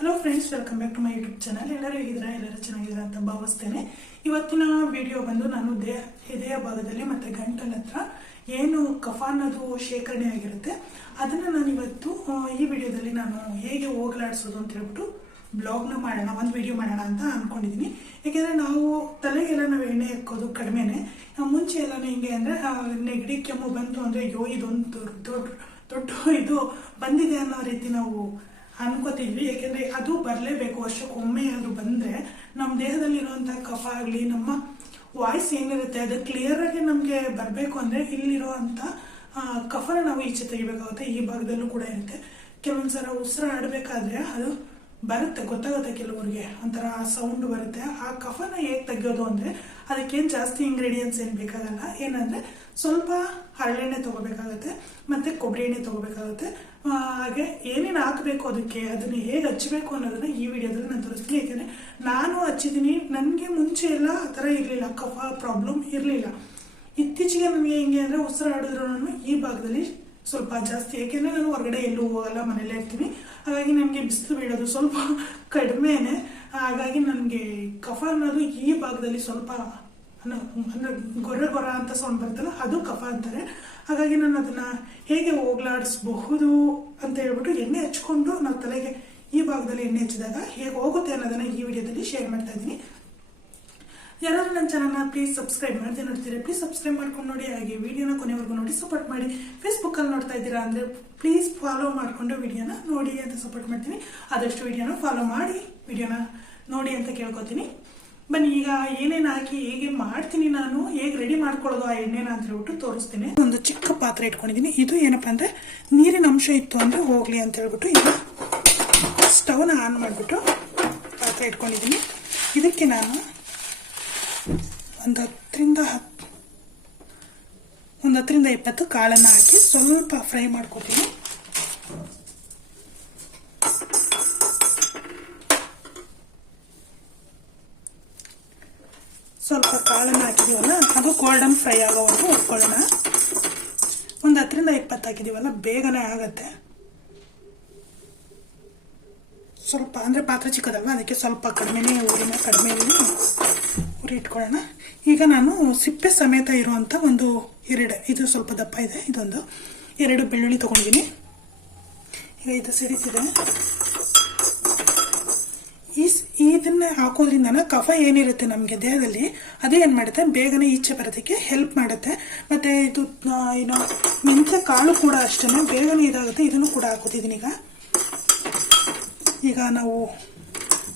Hello friends welcome back to my YouTube channel ಎಲ್ಲರೂ ಹೇಗಿದ್ದೀರಾ? ಎಲ್ಲರೂ ಚೆನ್ನಾಗಿದ್ದೀರಾ ಅಂತ ಭಾವಿಸ್ತೇನೆ. ಇವತ್ತಿನ ವಿಡಿಯೋ ಬಂದು ನಾನು ದೇಹ ಎದೆಯ ಭಾಗದಲ್ಲಿ ಮತ್ತೆ ಗಂಟಲ ಹತ್ರ ಏನು ಕಫ ಅನ್ನೋದು ಶೇಖರಣೆ ಆಗಿರುತ್ತೆ. ಅದನ್ನ ನಾನು ಇವತ್ತು ಈ ವಿಡಿಯೋದಲ್ಲಿ ನಾನು ಹೇಗೆ ಹೋಗಲಾಡಿಸೋದು ಅಂತ ಹೇಳ್ಬಿಟ್ಟು ಬ್ಲಾಗ್ನ ಮಾಡೋಣ, ಒಂದು ವಿಡಿಯೋ ಮಾಡೋಣ ಅಂತ ಅನ್ಕೊಂಡಿದ್ದೀನಿ ಯಾಕೆಂದ್ರೆ ನಾವು ತಲೆಗೆಲ್ಲ ನಾವು ಎಣ್ಣೆ ಹಾಕೋದು ಕಡಿಮೆನೆ. ಮುಂಚೆ ಎಲ್ಲ ಹಿಂಗೆ ಅಂದ್ರೆ ನೆಗಡಿ, ಕೆಮ್ಮು ಬಂತು ಅಂದ್ರೆ, ಅಯ್ಯೋ, ಇದೊಂದು ದೊಡ್ಡ ದೊಡ್ಡ ಇದು ಬಂದಿದೆ ಅನ್ನೋ ರೀತಿ ನಾವು ಅನ್ಕೋತಿದ್ವಿ ಯಾಕೆಂದ್ರೆ ಅದು ಬರಲೇಬೇಕು. ವರ್ಷಕ್ಕೊಮ್ಮೆ ಅದು ಬಂದ್ರೆ ನಮ್ಮ ದೇಹದಲ್ಲಿರುವಂತಹ ಕಫ ಆಗಲಿ, ನಮ್ಮ ವಾಯ್ಸ್ ಏನಿರುತ್ತೆ, ಅದು ಕ್ಲಿಯರ್ ಆಗಿ ನಮಗೆ ಬರಬೇಕು ಅಂದ್ರೆ ಇಲ್ಲಿರೋ ಕಫನ ನಾವು ಈಚೆ ತೆಗಿಬೇಕಾಗುತ್ತೆ. ಈ ಭಾಗದಲ್ಲೂ ಕೂಡ ಇರುತ್ತೆ. ಕೆಲವೊಂದ್ಸಲ ಉಸಿರಾಡ್ಬೇಕಾದ್ರೆ ಅದು ಬರುತ್ತೆ, ಗೊತ್ತಾಗುತ್ತೆ ಕೆಲವ್ರಿಗೆ. ಒಂಥರ ಸೌಂಡ್ ಬರುತ್ತೆ. ಆ ಕಫನ ಹೇಗೆ ತೆಗೆಯೋದು ಅಂದರೆ, ಅದಕ್ಕೇನು ಜಾಸ್ತಿ ಇಂಗ್ರೀಡಿಯೆಂಟ್ಸ್ ಏನು ಬೇಕಾಗಲ್ಲ. ಏನಂದರೆ, ಸ್ವಲ್ಪ ಹರಳೆಣ್ಣೆ ತಗೋಬೇಕಾಗುತ್ತೆ, ಮತ್ತು ಕೊಬ್ಬರಿ ಎಣ್ಣೆ ತೊಗೋಬೇಕಾಗುತ್ತೆ. ಹಾಗೆ ಏನೇನು ಹಾಕಬೇಕು ಅದಕ್ಕೆ, ಅದನ್ನು ಹೇಗೆ ಹಚ್ಚಬೇಕು ಅನ್ನೋದನ್ನು ಈ ವಿಡಿಯೋದಲ್ಲಿ ನಾನು ತೋರಿಸ್ತೀನಿ. ಯಾಕೆಂದರೆ, ನಾನು ಹಚ್ಚಿದ್ದೀನಿ. ನನಗೆ ಮುಂಚೆ ಎಲ್ಲ ಆ ಥರ ಇರಲಿಲ್ಲ. ಕಫ ಪ್ರಾಬ್ಲಮ್ ಇರಲಿಲ್ಲ. ಇತ್ತೀಚೆಗೆ ನನಗೆ ಹೆಂಗೆ ಅಂದರೆ ಉಸಿರಾಡಿದ್ರು ಈ ಭಾಗದಲ್ಲಿ ಸ್ವಲ್ಪ ಜಾಸ್ತಿ, ಯಾಕೆಂದ್ರೆ ನಾನು ಹೊರಗಡೆ ಎಲ್ಲೂ ಹೋಗಲ್ಲ ಮನೇಲೇ ಇರ್ತೀನಿ. ಹಾಗಾಗಿ ನನಗೆ ಬಿಸಿಲು ಬೀಳೋದು ಸ್ವಲ್ಪ ಕಡಿಮೆನೆ. ಹಾಗಾಗಿ ನನಗೆ ಕಫ ಅನ್ನೋದು ಈ ಭಾಗದಲ್ಲಿ ಸ್ವಲ್ಪ ಅಂದ್ರೆ ಗೊರ್ರೆ ಗೊರ ಅಂತ ಸೌಂಡ್ ಬರ್ತಲ್ಲ ಅದು ಕಫ ಅಂತಾರೆ. ಹಾಗಾಗಿ ನಾನು ಅದನ್ನ ಹೇಗೆ ಹೋಗ್ಲಾಡಿಸಬಹುದು ಅಂತ ಹೇಳ್ಬಿಟ್ಟು ಎಣ್ಣೆ ಹಚ್ಕೊಂಡು ನಾವು ತಲೆಗೆ ಈ ಭಾಗದಲ್ಲಿ ಎಣ್ಣೆ ಹಚ್ಚಿದಾಗ ಹೇಗೆ ಹೋಗುತ್ತೆ ಅನ್ನೋದನ್ನ ಈ ವಿಡಿಯೋದಲ್ಲಿ ಶೇರ್ ಮಾಡ್ತಾ ಇದ್ದೀನಿ. ಯಾರಾದ್ರೂ ನನ್ನ ಚಾನಲ್ನ ಪ್ಲೀಸ್ ಸಬ್ಸ್ಕ್ರೈಬ್ ಮಾಡದೆ ನೋಡ್ತೀರಾ? ಪ್ಲೀಸ್ ಸಬ್ಸ್ಕ್ರೈಬ್ ಮಾಡ್ಕೊಂಡು ನೋಡಿ, ಹಾಗೆ ವಿಡಿಯೋನ ಕೊನೆವರೆಗೂ ನೋಡಿ ಸಪೋರ್ಟ್ ಮಾಡಿ. ಫೇಸ್ಬುಕ್ಕಲ್ಲಿ ನೋಡ್ತಾ ಇದ್ದೀರಾ ಅಂದರೆ ಪ್ಲೀಸ್ ಫಾಲೋ ಮಾಡಿಕೊಂಡು ವಿಡಿಯೋನ ನೋಡಿ ಅಂತ ಸಪೋರ್ಟ್ ಮಾಡ್ತೀನಿ. ಆದಷ್ಟು ವಿಡಿಯೋನ ಫಾಲೋ ಮಾಡಿ ವಿಡಿಯೋನ ನೋಡಿ ಅಂತ ಕೇಳ್ಕೊತೀನಿ. ಬನ್ನಿ, ಈಗ ಏನೇನು ಹಾಕಿ, ಹೇಗೆ ಮಾಡ್ತೀನಿ ನಾನು, ಹೇಗೆ ರೆಡಿ ಮಾಡ್ಕೊಳ್ಳೋದು ಆ ಎಣ್ಣೆನ ಅಂತ ಹೇಳ್ಬಿಟ್ಟು ತೋರಿಸ್ತೀನಿ. ಒಂದು ಚಿಕ್ಕ ಪಾತ್ರೆ ಇಟ್ಕೊಂಡಿದ್ದೀನಿ. ಇದು ಏನಪ್ಪ ಅಂದ್ರೆ ನೀರಿನ ಅಂಶ ಇತ್ತು ಅಂದ್ರೆ ಹೋಗ್ಲಿ ಅಂತ ಹೇಳ್ಬಿಟ್ಟು ಇದು ಸ್ಟವ್ನ ಆನ್ ಮಾಡಿಬಿಟ್ಟು ಪಾತ್ರೆ ಇಟ್ಕೊಂಡಿದ್ದೀನಿ. ಇದಕ್ಕೆ ನಾನು ಒಂದು ಹತ್ತರಿಂದ ಹತ್ತು ಒಂದು ಹತ್ತರಿಂದ ಇಪ್ಪತ್ತು ಕಾಳನ್ನು ಹಾಕಿ ಸ್ವಲ್ಪ ಫ್ರೈ ಮಾಡ್ಕೊತೀನಿ. ಸ್ವಲ್ಪ ಕಾಳನ್ನು ಹಾಕಿದೀವಲ್ಲ, ಅದು ಗೋಲ್ಡನ್ ಫ್ರೈ ಆಗೋವರೆಗೂ ಒಪ್ಕೊಳ್ಳೋಣ ಒಂದು ಹತ್ತರಿಂದ ಇಪ್ಪತ್ತು ಹಾಕಿದೀವಲ್ಲ, ಬೇಗನೆ ಆಗುತ್ತೆ. ಸ್ವಲ್ಪ ಅಂದರೆ ಪಾತ್ರೆ ಚಿಕ್ಕದಲ್ಲ ಅದಕ್ಕೆ ಸ್ವಲ್ಪ ಕಡಿಮೆನೇ, ಊರಿನ ಕಡಿಮೆಯಲ್ಲಿ ಉರಿ ಇಟ್ಕೊಳ್ಳೋಣ. ಈಗ ನಾನು ಸಿಪ್ಪೆ ಸಮೇತ ಇರುವಂಥ ಒಂದು ಎರಡು, ಇದು ಸ್ವಲ್ಪ ದಪ್ಪ ಇದೆ, ಇದೊಂದು ಎರಡು ಬೆಳ್ಳುಳ್ಳಿ ತೊಗೊಂಡಿದ್ದೀನಿ. ಈಗ ಇದು ಸಿಡಿತಿದೆ ಈ ಇದನ್ನ ಹಾಕೋದ್ರಿಂದ ಕಫ ಏನಿರುತ್ತೆ ನಮಗೆ ದೇಹದಲ್ಲಿ, ಅದೇ ಏನು ಮಾಡುತ್ತೆ? ಬೇಗನೆ ಈಚೆ ಬರೋದಕ್ಕೆ ಹೆಲ್ಪ್ ಮಾಡುತ್ತೆ. ಮತ್ತೆ ಇದು ಏನು ಮೆಂತ್ಯ ಕಾಳು ಕೂಡ ಅಷ್ಟೇ ಬೇಗನೆ ಇದಾಗುತ್ತೆ, ಇದನ್ನು ಕೂಡ ಹಾಕೋತಿದ್ದೀನಿ ಈಗ. ಈಗ ನಾವು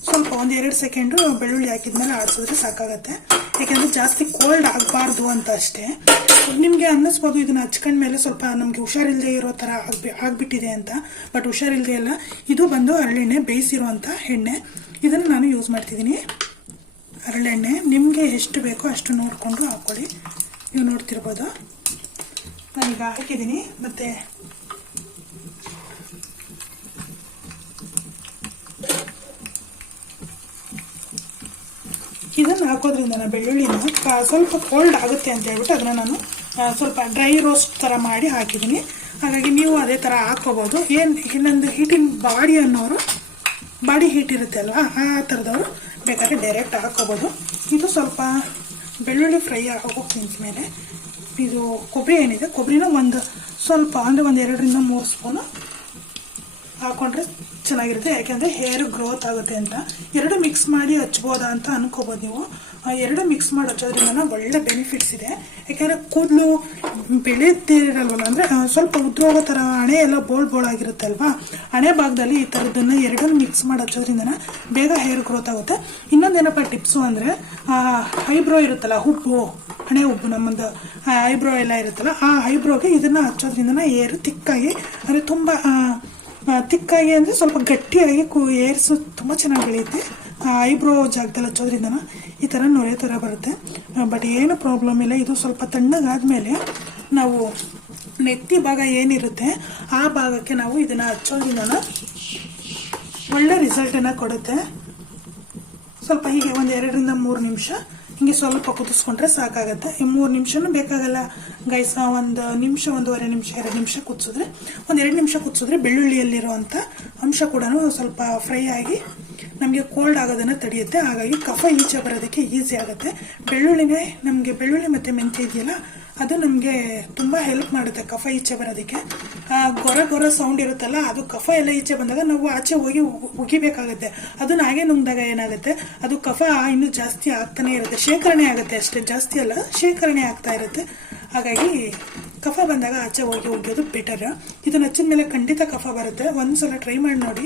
ಸ್ವಲ್ಪ ಒಂದು ಎರಡು ಸೆಕೆಂಡು ಬೆಳ್ಳುಳ್ಳಿ ಹಾಕಿದ್ಮೇಲೆ ಆಡಿಸಿದ್ರೆ ಸಾಕಾಗತ್ತೆ. ಯಾಕೆಂದರೆ ಜಾಸ್ತಿ ಕೋಲ್ಡ್ ಆಗಬಾರ್ದು ಅಂತ ಅಷ್ಟೇ. ನಿಮಗೆ ಅನ್ನಿಸ್ಬೋದು ಇದನ್ನ ಹಚ್ಕೊಂಡ್ಮೇಲೆ ಸ್ವಲ್ಪ ನಮಗೆ ಹುಷಾರಿಲ್ಲದೆ ಇರೋ ಥರ ಆಗ್ಬಿ, ಆಗಿಬಿಟ್ಟಿದೆ ಅಂತ. ಬಟ್ ಹುಷಾರಿಲ್ಲದೆ ಇಲ್ಲ ಇದು ಬಂದು ಹರಳೆಣ್ಣೆ ಬೇಯಿಸಿರುವಂಥ ಎಣ್ಣೆ. ಇದನ್ನು ನಾನು ಯೂಸ್ ಮಾಡ್ತಿದ್ದೀನಿ ಹರಳೆಣ್ಣೆ ನಿಮಗೆ ಎಷ್ಟು ಬೇಕೋ ಅಷ್ಟು ನೋಡಿಕೊಂಡು ಹಾಕ್ಕೊಳ್ಳಿ ನೀವು ನೋಡ್ತಿರ್ಬೋದು? ನಾನೀಗ ಹಾಕಿದ್ದೀನಿ ಮತ್ತು ಇದನ್ನು ಹಾಕೋದ್ರಿಂದ ನಾನು ಬೆಳ್ಳುಳ್ಳಿನ ಸ್ವಲ್ಪ ಕೋಲ್ಡ್ ಆಗುತ್ತೆ ಅಂತ ಹೇಳ್ಬಿಟ್ಟು ಅದನ್ನು ನಾನು ಸ್ವಲ್ಪ ಡ್ರೈ ರೋಸ್ಟ್ ಥರ ಮಾಡಿ ಹಾಕಿದ್ದೀನಿ. ಹಾಗಾಗಿ ನೀವು ಅದೇ ಥರ ಹಾಕೋಬೋದು ಏನು ಇನ್ನೊಂದು ಹೀಟಿನ ಬಾಡಿ ಅನ್ನೋರು ಬಾಡಿ ಹೀಟ್ ಇರುತ್ತೆ ಅಲ್ವಾ, ಆ ಥರದವರು ಬೇಕಾದ್ರೆ ಡೈರೆಕ್ಟ್ ಹಾಕೋಬೋದು ಇದು ಸ್ವಲ್ಪ ಬೆಳ್ಳುಳ್ಳಿ ಫ್ರೈ ಆಗೋಕೆ ಮೇಲೆ ಇದು ಕೊಬ್ಬರಿ ಏನಿದೆ, ಕೊಬ್ಬರಿನ ಒಂದು ಸ್ವಲ್ಪ ಅಂದರೆ ಒಂದು ಎರಡರಿಂದ ಮೂರು ಸ್ಪೂನು ಹಾಕೊಂಡ್ರೆ ಚೆನ್ನಾಗಿರುತ್ತೆ. ಯಾಕೆಂದ್ರೆ ಹೇರ್ ಗ್ರೋತ್ ಆಗುತ್ತೆ ಅಂತ. ಎರಡು ಮಿಕ್ಸ್ ಮಾಡಿ ಹಚ್ಬೋದಾ ಅಂತ ಅನ್ಕೋಬೋದು ನೀವು. ಎರಡು ಮಿಕ್ಸ್ ಮಾಡಿ ಹಚ್ಚೋದ್ರಿಂದ ಒಳ್ಳೆ ಬೆನಿಫಿಟ್ಸ್ ಇದೆ. ಯಾಕೆಂದ್ರೆ ಕೂದಲು ಬೆಳೆದಿರಲ್ವಲ್ಲ ಅಂದ್ರೆ ಸ್ವಲ್ಪ ಉದ್ರೋಗ ಥರ ಹಣೆ ಎಲ್ಲ ಬೋಳ್ ಬೋಳ್ ಆಗಿರುತ್ತೆ ಅಲ್ವಾ? ಹಣೆ ಭಾಗದಲ್ಲಿ ಈ ಥರದ್ದನ್ನು ಎರಡನ್ನು ಮಿಕ್ಸ್ ಮಾಡಿ ಹಚ್ಚೋದ್ರಿಂದ ಬೇಗ ಹೇರ್ ಗ್ರೋತ್ ಆಗುತ್ತೆ. ಇನ್ನೊಂದೇನಪ್ಪ ಟಿಪ್ಸು ಅಂದರೆ ಐಬ್ರೋ ಇರುತ್ತಲ್ಲ, ಹುಬ್ಬು, ಹಣೆ ಉಬ್ಬು ನಮ್ಮದು ಐಬ್ರೋ ಎಲ್ಲ ಇರುತ್ತಲ್ಲ, ಆ ಐಬ್ರೋಗೆ ಇದನ್ನ ಹಚ್ಚೋದ್ರಿಂದ ಏರು ತಿಕ್ಕಾಗಿ ಅಂದರೆ ತುಂಬ ತಿಕ್ಕಾಗಿ ಅಂದರೆ ಸ್ವಲ್ಪ ಗಟ್ಟಿಯಾಗಿ ಕು ಏರ್ಸು, ತುಂಬ ಚೆನ್ನಾಗಿ ಬೆಳೆಯುತ್ತೆ. ಐಬ್ರೋ ಜಾಗದಲ್ಲಿ ಹಚ್ಚೋದ್ರಿಂದ ಈ ಥರ ನೊರೆ ಥರ ಬರುತ್ತೆ. ಬಟ್ ಏನು ಪ್ರಾಬ್ಲಮ್ ಇಲ್ಲ. ಇದು ಸ್ವಲ್ಪ ತಣ್ಣಗಾದ್ಮೇಲೆ ನಾವು ನೆತ್ತಿ ಭಾಗ ಏನಿರುತ್ತೆ, ಆ ಭಾಗಕ್ಕೆ ನಾವು ಇದನ್ನು ಹಚ್ಚೋದ್ರಿಂದ ಒಳ್ಳೆ ರಿಸಲ್ಟನ್ನು ಕೊಡುತ್ತೆ. ಸ್ವಲ್ಪ ಹೀಗೆ ಒಂದು ಎರಡರಿಂದ ಮೂರು ನಿಮಿಷ ಹಿಂಗೆ ಸ್ವಲ್ಪ ಕುದಿಸ್ಕೊಂಡ್ರೆ ಸಾಕಾಗುತ್ತೆ. ಈ ಮೂರು ನಿಮಿಷನೂ ಬೇಕಾಗಲ್ಲ. ಗೈಸ್ ಒಂದು ನಿಮಿಷ, ಒಂದೂವರೆ ನಿಮಿಷ, ಎರಡು ನಿಮಿಷ ಕುದಿಸಿದ್ರೆ ಒಂದು ಎರಡು ನಿಮಿಷ ಕುದಿಸಿದ್ರೆ ಬೆಳ್ಳುಳ್ಳಿಯಲ್ಲಿರುವಂಥ ಅಂಶ ಕೂಡ ಸ್ವಲ್ಪ ಫ್ರೈ ಆಗಿ ನಮಗೆ ಕೋಲ್ಡ್ ಆಗೋದನ್ನು ತಡೆಯುತ್ತೆ. ಹಾಗಾಗಿ ಕಫ ಈಚೆ ಬರೋದಕ್ಕೆ ಈಸಿ ಆಗುತ್ತೆ. ಬೆಳ್ಳುಳ್ಳಿನೇ ನಮಗೆ, ಬೆಳ್ಳುಳ್ಳಿ ಮತ್ತು ಮೆಂತ್ಯ ಇದೆಯಲ್ಲ, ಅದು ನಮಗೆ ತುಂಬ ಹೆಲ್ಪ್ ಮಾಡುತ್ತೆ ಕಫ ಈಚೆ ಬರೋದಕ್ಕೆ. ಗೊರ ಗೊರ ಸೌಂಡ್ ಇರುತ್ತಲ್ಲ, ಅದು ಕಫ ಎಲ್ಲ ಈಚೆ ಬಂದಾಗ ನಾವು ಆಚೆ ಹೋಗಿ ಉಗ್- ಉಗಿಬೇಕಾಗುತ್ತೆ. ಅದನ್ನ ಹಾಗೆ ನುಂಗಿದಾಗ ಏನಾಗುತ್ತೆ, ಅದು ಕಫ ಇನ್ನೂ ಜಾಸ್ತಿ ಆಗ್ತಾನೆ ಇರುತ್ತೆ. ಶೇಖರಣೆ ಆಗುತ್ತೆ ಅಷ್ಟೇ, ಜಾಸ್ತಿ ಅಲ್ಲ, ಶೇಖರಣೆ ಆಗ್ತಾ ಇರುತ್ತೆ. ಹಾಗಾಗಿ ಕಫ ಬಂದಾಗ ಆಚೆ ಹೋಗಿ ಒಗೆಯೋದು ಬೆಟರ್ ಇದನ್ನು ಹಚ್ಚಿದ ಮೇಲೆ ಖಂಡಿತ ಕಫ ಬರುತ್ತೆ. ಒಂದು ಸಲ ಟ್ರೈ ಮಾಡಿ ನೋಡಿ.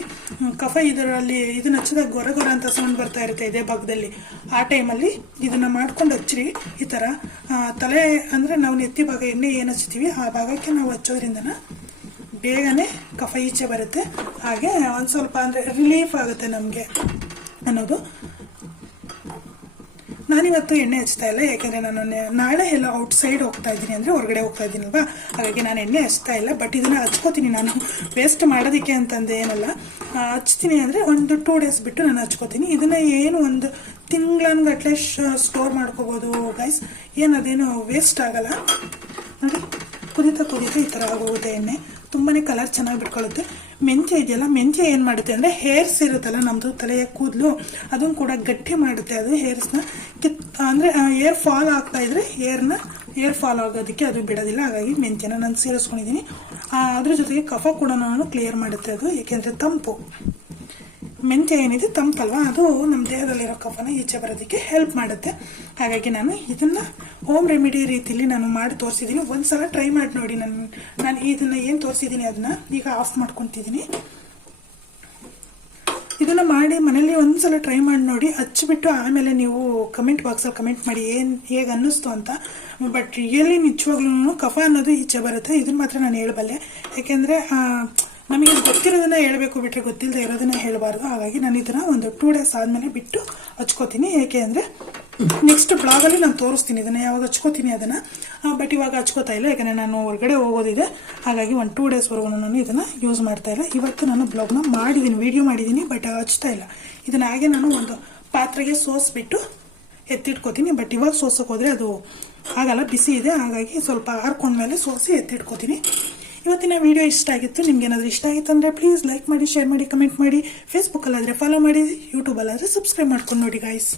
ಕಫ ಇದರಲ್ಲಿ ಇದನ್ನ ಹಚ್ಚಿದಾಗ ಗೊರ ಗೊರ ಅಂತ ಸೌಂಡ್ ಬರ್ತಾ ಇರುತ್ತೆ ಇದೇ ಭಾಗದಲ್ಲಿ. ಆ ಟೈಮಲ್ಲಿ ಇದನ್ನು ಮಾಡ್ಕೊಂಡು ಹಚ್ಚಿರಿ. ಈ ಥರ ತಲೆ ಅಂದರೆ ನಾವು ನೆತ್ತಿ ಭಾಗ ಎಣ್ಣೆ ಏನು ಹಚ್ತೀವಿ ಆ ಭಾಗಕ್ಕೆ ನಾವು ಹಚ್ಚೋದ್ರಿಂದನ ಬೇಗನೆ ಕಫ ಈಚೆ ಬರುತ್ತೆ. ಹಾಗೆ ಒಂದು ಸ್ವಲ್ಪ ಅಂದರೆ ರಿಲೀಫ್ ಆಗುತ್ತೆ ನಮಗೆ ಅನ್ನೋದು. ನಾನಿವತ್ತು ಎಣ್ಣೆ ಹಚ್ತಾ ಇಲ್ಲ, ಯಾಕಂದ್ರೆ ನಾನು ನಾಳೆ ಎಲ್ಲ ಔಟ್ ಸೈಡ್ ಹೋಗ್ತಾ ಇದ್ದೀನಿ ಅಂದರೆ ಹೊರಗಡೆ ಹೋಗ್ತಾ ಇದ್ದೀನಲ್ವಾ? ಹಾಗಾಗಿ ನಾನು ಎಣ್ಣೆ ಹಚ್ತಾ ಇಲ್ಲ ಬಟ್ ಇದನ್ನು ಹಚ್ಕೋತೀನಿ ನಾನು. ವೇಸ್ಟ್ ಮಾಡೋದಕ್ಕೆ ಅಂತಂದು ಏನಲ್ಲ. ಹಚ್ತೀನಿ ಅಂದರೆ ಒಂದು ಟೂ ಡೇಸ್ ಬಿಟ್ಟು ನಾನು ಹಚ್ಕೋತೀನಿ. ಇದನ್ನು ಏನು ಒಂದು ತಿಂಗಳನ್ಗಟ್ಲೆ ಸ್ಟೋರ್ ಮಾಡ್ಕೋಬೋದು ಗೈಸ್ ಏನು ಅದೇನು ವೇಸ್ಟ್ ಆಗಲ್ಲ. ನೋಡಿ, ಕುದೀತಾ ಕುದೀತಾ ಈ ಥರ ಆಗೋಗುತ್ತೆ ಎಣ್ಣೆ. ತುಂಬಾ ಕಲರ್ ಚೆನ್ನಾಗಿ ಬಿಟ್ಕೊಳ್ಳುತ್ತೆ. ಮೆಂತ್ಯ ಇದೆಯಲ್ಲ, ಮೆಂತ್ಯ ಏನು ಮಾಡುತ್ತೆ ಅಂದರೆ ಹೇರ್ಸ್ ಇರುತ್ತಲ್ಲ ನಮ್ಮದು ತಲೆಯ ಕೂದಲು, ಅದನ್ನು ಕೂಡ ಗಟ್ಟಿ ಮಾಡುತ್ತೆ ಅದು ಹೇರ್ಸ್ನ ಕಿತ್ ಅಂದರೆ ಏರ್ ಫಾಲ್ ಆಗ್ತಾ ಇದ್ರೆ ಏರ್ನ ಏರ್ ಫಾಲ್ ಆಗೋದಕ್ಕೆ ಅದು ಬಿಡೋದಿಲ್ಲ. ಹಾಗಾಗಿ ಮೆಂತ್ಯನ ನಾನು ಸೇರಿಸ್ಕೊಂಡಿದ್ದೀನಿ. ಅದ್ರ ಜೊತೆಗೆ ಕಫ ಕೂಡ ನಾನು ಕ್ಲಿಯರ್ ಮಾಡುತ್ತೆ ಅದು, ಏಕೆಂದರೆ ತಂಪು. ಮೆಂತ್ಯ ಏನಿದೆ ತಂಪಲ್ವ? ಅದು ನಮ್ಮ ದೇಹದಲ್ಲಿರೋ ಕಫನ ಈಚೆ ಬರೋದಕ್ಕೆ ಹೆಲ್ಪ್ ಮಾಡುತ್ತೆ. ಹಾಗಾಗಿ ನಾನು ಇದನ್ನ ಹೋಮ್ ರೆಮಿಡಿ ರೀತಿಲಿ ನಾನು ಮಾಡಿ ತೋರಿಸಿದ್ದೀನಿ ಒಂದ್ಸಲ ಟ್ರೈ ಮಾಡಿ ನೋಡಿ ನಾನು ನಾನು ಇದನ್ನ ಏನು ತೋರಿಸಿದ್ದೀನಿ ಅದನ್ನ ಈಗ ಆಫ್ ಮಾಡ್ಕೊತಿದ್ದೀನಿ ಇದನ್ನ ಮಾಡಿ ಮನೇಲಿ ಒಂದ್ಸಲ ಟ್ರೈ ಮಾಡಿ ನೋಡಿ, ಹಚ್ಚಿಬಿಟ್ಟು ಆಮೇಲೆ ನೀವು ಕಮೆಂಟ್ ಬಾಕ್ಸಲ್ಲಿ ಕಮೆಂಟ್ ಮಾಡಿ ಏನು, ಹೇಗೆ ಅನ್ನಿಸ್ತು ಅಂತ. ಬಟ್ ರಿಯಲಿ ನಿಜವಾಗ್ಲೂ ಕಫ ಅನ್ನೋದು ಈಚೆ ಬರುತ್ತೆ. ಇದನ್ನ ಮಾತ್ರ ನಾನು ಹೇಳಬಲ್ಲೆ. ಯಾಕೆಂದರೆ ನಮಗೆ ಗೊತ್ತಿರೋದನ್ನ ಹೇಳಬೇಕು ಬಿಟ್ಟರೆ ಗೊತ್ತಿಲ್ಲದೆ ಇರೋದನ್ನ ಹೇಳಬಾರ್ದು. ಹಾಗಾಗಿ ನಾನು ಇದನ್ನ ಒಂದು ಟೂ ಡೇಸ್ ಆದಮೇಲೆ ಬಿಟ್ಟು ಹಚ್ಕೋತೀನಿ. ಏಕೆ ಅಂದರೆ ನೆಕ್ಸ್ಟ್ ಬ್ಲಾಗಲ್ಲಿ ನಾನು ತೋರಿಸ್ತೀನಿ ಇದನ್ನ. ಯಾವಾಗ ಹಚ್ಕೋತೀನಿ ಅದನ್ನ. ಬಟ್ ಇವಾಗ ಹಚ್ಕೋತಾ ಇಲ್ಲ. ಯಾಕಂದರೆ ನಾನು ಹೊರಗಡೆ ಹೋಗೋದಿದೆ. ಹಾಗಾಗಿ ಒಂದು ಟೂ ಡೇಸ್ವರೆಗೂ ನಾನು ಇದನ್ನ ಯೂಸ್ ಮಾಡ್ತಾ ಇಲ್ಲ. ಇವತ್ತು ನಾನು ಬ್ಲಾಗ್ನ ಮಾಡಿದ್ದೀನಿ ವಿಡಿಯೋ ಮಾಡಿದ್ದೀನಿ ಬಟ್ ಹಚ್ತಾ ಇಲ್ಲ. ಇದನ್ನ ಹಾಗೆ ನಾನು ಒಂದು ಪಾತ್ರೆಗೆ ಸೋಸ್ಬಿಟ್ಟು ಎತ್ತಿಟ್ಕೋತೀನಿ. ಬಟ್ ಇವಾಗ ಸೋಸಕ್ಕೆ ಹೋದರೆ ಅದು ಆಗಲ್ಲ, ಬಿಸಿ ಇದೆ. ಹಾಗಾಗಿ ಸ್ವಲ್ಪ ಹಾರ್ಕೊಂಡ್ಮೇಲೆ ಸೋಸಿ ಎತ್ತಿಟ್ಕೋತೀನಿ. ಇವತ್ತಿನ ವಿಡಿಯೋ ಇಷ್ಟ ಆಗಿತ್ತು, ನಿಮ್ಗೆ ಏನಾದರೂ ಇಷ್ಟ ಆಗಿತ್ತು ಅಂದರೆ ಪ್ಲೀಸ್ ಲೈಕ್ ಮಾಡಿ ಶೇರ್ ಮಾಡಿ ಕಮೆಂಟ್ ಮಾಡಿ. ಫೇಸ್ಬುಕ್ಕಲ್ಲಾದರೆ ಫಾಲೋ ಮಾಡಿ ಯೂಟ್ಯೂಬಲ್ಲಾದರೆ ಸಬ್ಸ್ಕ್ರೈಬ್ ಮಾಡ್ಕೊಂಡು ನೋಡಿ ಗಾಯ್ಸ್